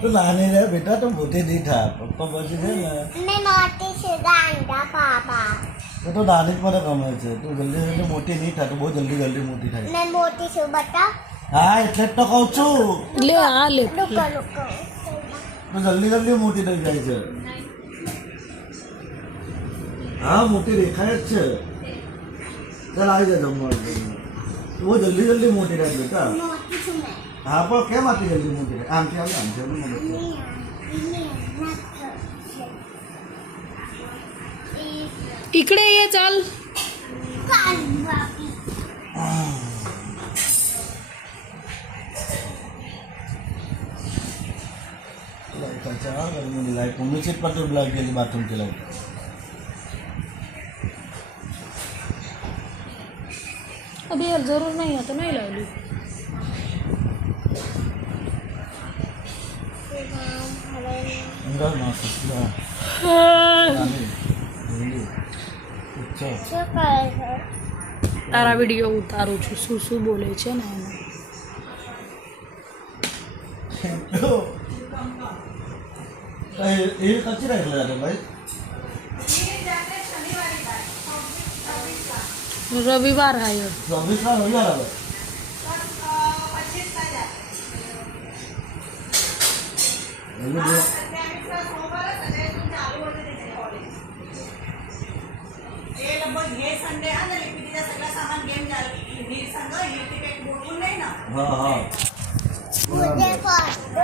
तो नानी रे बेटा तो मोटे नहीं था पप्पा बोलते थे ना मैं मोटी सीधा अंडा पापा तो नानी को मत कमायचं तू जल्दी जल्दी मोटी नहीं था तो बहुत जल्दी जल्दी मोटी था मैं मोटी છું બતા हाँ એટલે તો કહું છું ले आ ले લુકો લુકો તો જલ્દી જલ્દી મોટી થઈ જાય છે હા મોટી દેખાય જ છે ચાલ આવી જા જમવા બહુ જલ્દી જલ્દી મોટી થાય બેટા મોટી છું મેં હા પણ કેમ આટલી જલ્દી મોટી થાય આમથી આવે આમથી આવે इकडे ये चाल लाईट मम्मीची पण तो ब्लॉक गेली बाथरूमची लाईट अभी यार जरूर नहीं है तो नहीं लावली अंदर ना ससला શું કરે છે तारा विडियो उतारू છું શું શું બોલે છે ને એને हे कच्ची राहिलं जातं भाई रविवार आहे 24 ला रविवार आलं हाँ हाँ मुझे